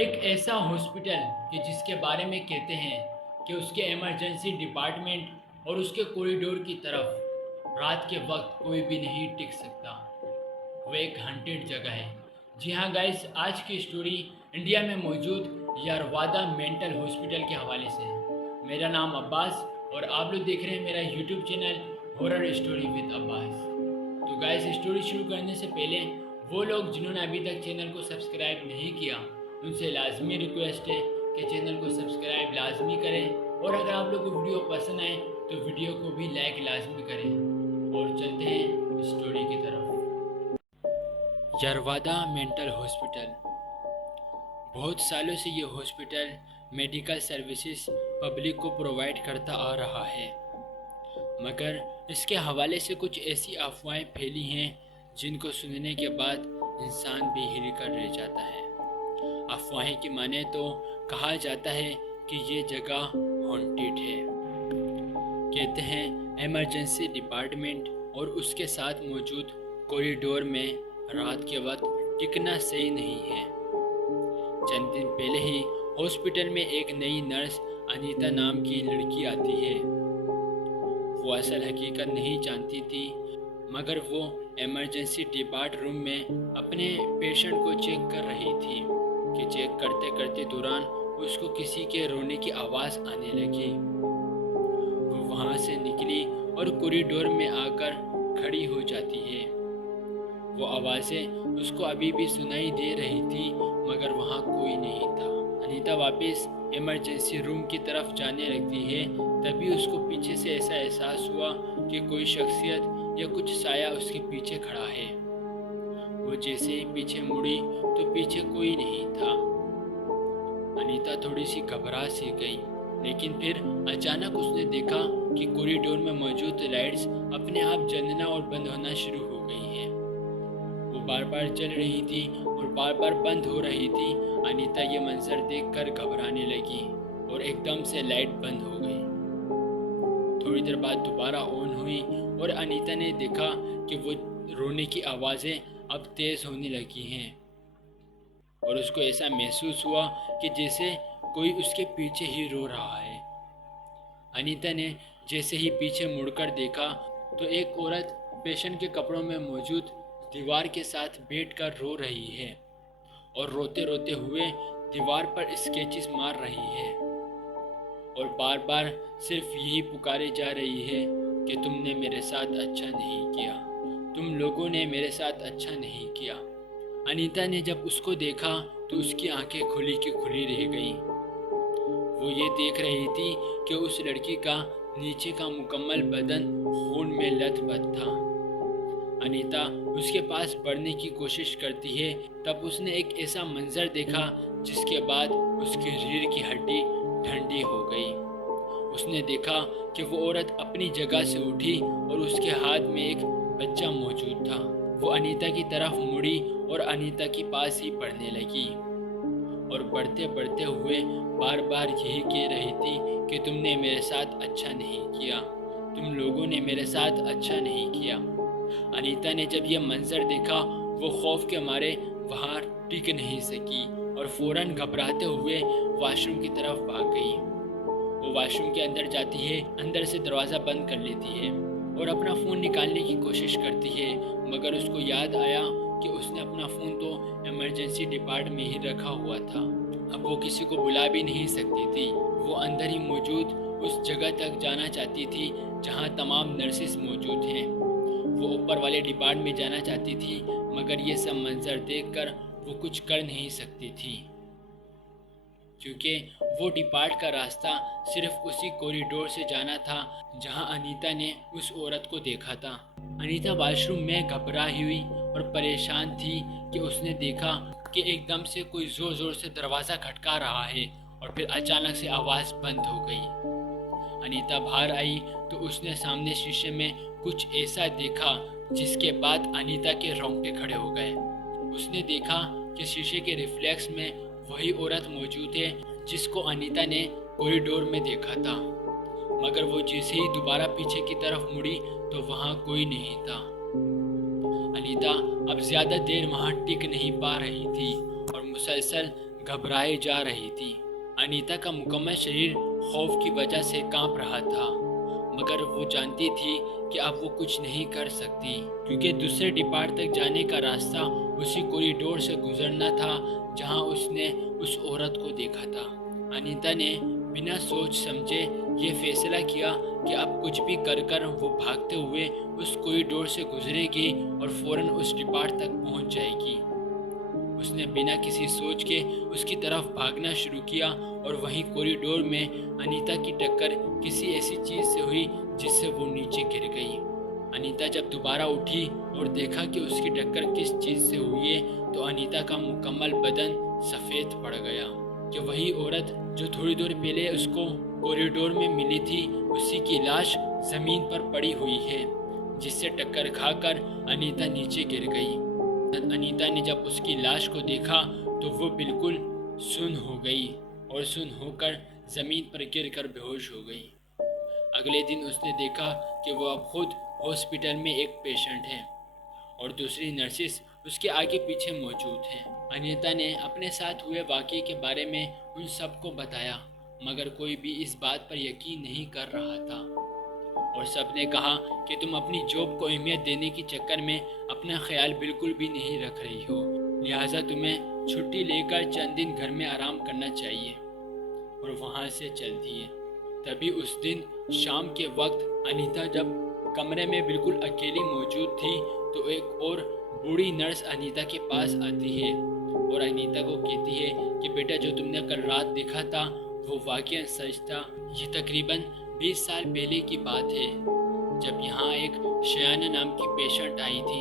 एक ऐसा हॉस्पिटल कि जिसके बारे में कहते हैं कि उसके इमरजेंसी डिपार्टमेंट और उसके कॉरिडोर की तरफ रात के वक्त कोई भी नहीं टिक सकता। वो एक हंटेड जगह है। जी हाँ गाइस, आज की स्टोरी इंडिया में मौजूद यरवादा मेंटल हॉस्पिटल के हवाले से है। मेरा नाम अब्बास और आप लोग देख रहे हैं मेरा YouTube channel horror story with Abbas. तो गाइस, स्टोरी शुरू करने से पहले वो लोग जिन्होंने अभी तक चैनल को सब्सक्राइब नहीं किया, उनसे लाजमी रिक्वेस्ट है कि चैनल को सब्सक्राइब लाजमी करें, और अगर आप लोग को वीडियो पसंद आए तो वीडियो को भी लाइक लाजमी करें। और चलते हैं स्टोरी की तरफ। यरवादा मेंटल हॉस्पिटल। बहुत सालों से ये हॉस्पिटल मेडिकल सर्विसेज पब्लिक को प्रोवाइड करता आ रहा है, मगर इसके हवाले से कुछ ऐसी अफवाहें फैली हैं जिनको सुनने के बाद इंसान भी हिल कर रह जाता है। अफवाहें की माने तो कहा जाता है कि ये जगह हॉन्टेड है। कहते हैं इमरजेंसी डिपार्टमेंट और उसके साथ मौजूद कॉरिडोर में रात के वक्त टिकना सही नहीं है। चंद दिन पहले ही हॉस्पिटल में एक नई नर्स अनीता नाम की लड़की आती है। वो असल हकीकत नहीं जानती थी, मगर वो इमरजेंसी डिपार्ट रूम में अपने पेशेंट को चेक कर रही थी कि चेक करते करते दौरान उसको किसी के रोने की आवाज़ आने लगी। वो वहाँ से निकली और कॉरिडोर में आकर खड़ी हो जाती है। वो आवाज़ें उसको अभी भी सुनाई दे रही थी, मगर वहाँ कोई नहीं था। अनीता वापस इमरजेंसी रूम की तरफ जाने लगती है, तभी उसको पीछे से ऐसा एहसास हुआ कि कोई शख्सियत या कुछ साया उसके पीछे खड़ा है। वो जैसे ही पीछे मुड़ी तो पीछे कोई नहीं था। अनीता थोड़ी सी घबरा सी गई, लेकिन फिर अचानक उसने देखा कि कॉरिडोर में मौजूद लाइट्स अपने आप जलना और बंद होना शुरू हो गई हैं। वो बार बार जल रही थी और बार बार बंद हो रही थी। अनीता ये मंजर देखकर घबराने लगी और एकदम से लाइट बंद हो गई। थोड़ी देर बाद दोबारा ऑन हुई और अनीता ने देखा कि वो रोने की आवाज़ें अब तेज़ होने लगी हैं, और उसको ऐसा महसूस हुआ कि जैसे कोई उसके पीछे ही रो रहा है। अनीता ने जैसे ही पीछे मुड़कर देखा तो एक औरत पेशेंट के कपड़ों में मौजूद दीवार के साथ बैठकर रो रही है और रोते रोते हुए दीवार पर स्केचेस मार रही है और बार बार सिर्फ यही पुकारे जा रही है कि तुमने मेरे साथ अच्छा नहीं किया, तुम लोगों ने मेरे साथ अच्छा नहीं किया। अनीता ने जब उसको देखा तो उसकी आंखें खुली की खुली रह गईं। वो ये देख रही थी कि उस लड़की का नीचे का मुकम्मल बदन खून में लथपथ था। अनीता उसके पास बढ़ने की कोशिश करती है, तब उसने एक ऐसा मंजर देखा जिसके बाद उसकी रीढ़ की हड्डी ठंडी हो गई। उसने देखा कि वो औरत अपनी जगह से उठी और उसके हाथ में एक बच्चा मौजूद था। वो अनीता की तरफ मुड़ी और अनीता के पास ही बढ़ने लगी और बढ़ते बढ़ते हुए बार बार यही कह रही थी कि तुमने मेरे साथ अच्छा नहीं किया, तुम लोगों ने मेरे साथ अच्छा नहीं किया। अनीता ने जब यह मंजर देखा वो खौफ के मारे वहाँ टिक नहीं सकी और फौरन घबराते हुए वॉशरूम की तरफ भाग गई। वो वॉशरूम के अंदर जाती है, अंदर से दरवाज़ा बंद कर लेती है और अपना फ़ोन निकालने की कोशिश करती है, मगर उसको याद आया कि उसने अपना फ़ोन तो इमरजेंसी डिपार्ट में ही रखा हुआ था। अब वो किसी को बुला भी नहीं सकती थी। वो अंदर ही मौजूद उस जगह तक जाना चाहती थी जहाँ तमाम नर्सेस मौजूद हैं। वो ऊपर वाले डिपार्ट में जाना चाहती थी, मगर ये सब मंजर देखकर वो कुछ कर नहीं सकती थी, क्योंकि वो डिपार्ट का रास्ता सिर्फ उसी कॉरिडोर से जाना था जहां अनीता ने उस औरत को देखा था। अनीता वॉशरूम में घबराई हुई और परेशान थी कि उसने देखा कि एकदम से कोई जोर जोर से दरवाज़ा खटका रहा है और फिर अचानक से आवाज़ बंद हो गई। अनीता बाहर आई तो उसने सामने शीशे में कुछ ऐसा देखा जिसके बाद अनीता के रोंगटे खड़े हो गए। उसने देखा कि शीशे के रिफ्लेक्स में वही औरत मौजूद है जिसको अनीता ने कॉरिडोर में देखा था, मगर वो जैसे ही दोबारा पीछे की तरफ मुड़ी तो वहाँ कोई नहीं था। अनीता अब ज़्यादा देर वहाँ टिक नहीं पा रही थी और मुसलसल घबराए जा रही थी। अनीता का मुकम्मल शरीर खौफ की वजह से कांप रहा था, मगर वो जानती थी कि अब वो कुछ नहीं कर सकती, क्योंकि दूसरे डिपार्ट तक जाने का रास्ता उसी कॉरिडोर से गुजरना था जहां उसने उस औरत को देखा था। अनीता ने बिना सोच समझे ये फैसला किया कि अब कुछ भी कर कर वो भागते हुए उस कॉरिडोर से गुजरेगी और फौरन उस डिपार्ट तक पहुंच जाएगी। उसने बिना किसी सोच के उसकी तरफ भागना शुरू किया और वहीं कॉरिडोर में अनीता की टक्कर किसी ऐसी चीज़ से हुई जिससे वो नीचे गिर गई। अनीता जब दोबारा उठी और देखा कि उसकी टक्कर किस चीज़ से हुई है, तो अनीता का मुकम्मल बदन सफ़ेद पड़ गया कि वही औरत जो थोड़ी देर पहले उसको कॉरिडोर में मिली थी, उसी की लाश ज़मीन पर पड़ी हुई है, जिससे टक्कर खाकर अनीता नीचे गिर गई। अनीता ने जब उसकी लाश को देखा तो वो बिल्कुल सुन्न हो गई और सुन्न होकर ज़मीन पर गिरकर बेहोश हो गई। अगले दिन उसने देखा कि वो अब खुद हॉस्पिटल में एक पेशेंट है और दूसरी नर्सेस उसके आगे पीछे मौजूद हैं। अनीता ने अपने साथ हुए वाक़ये के बारे में उन सबको बताया, मगर कोई भी इस बात पर यकीन नहीं कर रहा था और सब ने कहा कि तुम अपनी जॉब को अहमियत देने के चक्कर में अपना ख्याल बिल्कुल भी नहीं रख रही हो, लिहाजा तुम्हें छुट्टी लेकर चंद दिन घर में आराम करना चाहिए। और वहाँ से चलती है। तभी उस दिन शाम के वक्त अनीता जब कमरे में बिल्कुल अकेली मौजूद थी तो एक और बूढ़ी नर्स अनीता के पास आती है और अनीता को कहती है कि बेटा, जो तुमने कल रात देखा था वो वाकई सच था। ये तकरीबन 20 साल पहले की बात है, जब यहाँ एक शयाना नाम की पेशेंट आई थी।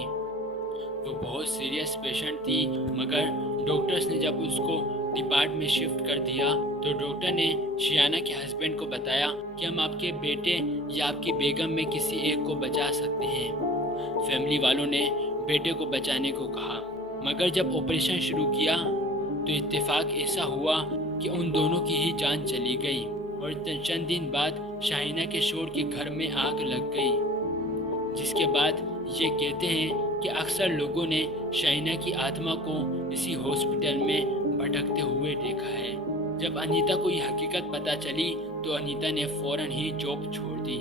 वो बहुत सीरियस पेशेंट थी, मगर डॉक्टर्स ने जब उसको डिपार्ट में शिफ्ट कर दिया तो डॉक्टर ने शयाना के हस्बैंड को बताया कि हम आपके बेटे या आपकी बेगम में किसी एक को बचा सकते हैं। फैमिली वालों ने बेटे को बचाने को कहा, मगर जब ऑपरेशन शुरू किया तो इत्तेफाक ऐसा हुआ कि उन दोनों की ही जान चली गई और चंद दिन बाद शाहिना के शोर के घर में आग लग गई, जिसके बाद ये कहते हैं कि अक्सर लोगों ने शाहिना की आत्मा को इसी हॉस्पिटल में भटकते हुए देखा है। जब अनीता को यह हकीकत पता चली तो अनीता ने फ़ौरन ही जॉब छोड़ दी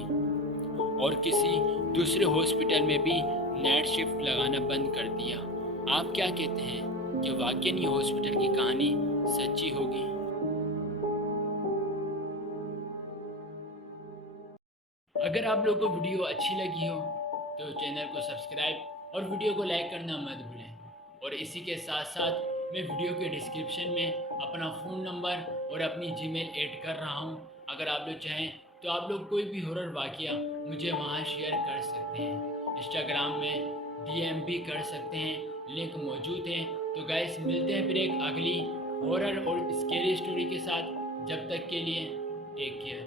और किसी दूसरे हॉस्पिटल में भी नाइट शिफ्ट लगाना बंद कर दिया। आप क्या कहते हैं कि वाकई ये हॉस्पिटल की कहानी सच्ची होगी? अगर आप लोगों को वीडियो अच्छी लगी हो तो चैनल को सब्सक्राइब और वीडियो को लाइक करना मत भूलें। और इसी के साथ साथ मैं वीडियो के डिस्क्रिप्शन में अपना फ़ोन नंबर और अपनी जीमेल ऐड कर रहा हूं। अगर आप लोग चाहें तो आप लोग कोई भी हॉरर वाक़या मुझे वहां शेयर कर सकते हैं। इंस्टाग्राम में DM भी कर सकते हैं, लिंक मौजूद है। तो गाइस, मिलते हैं फिर एक अगली हॉरर और स्केरी स्टोरी के साथ। जब तक के लिए टेक केयर।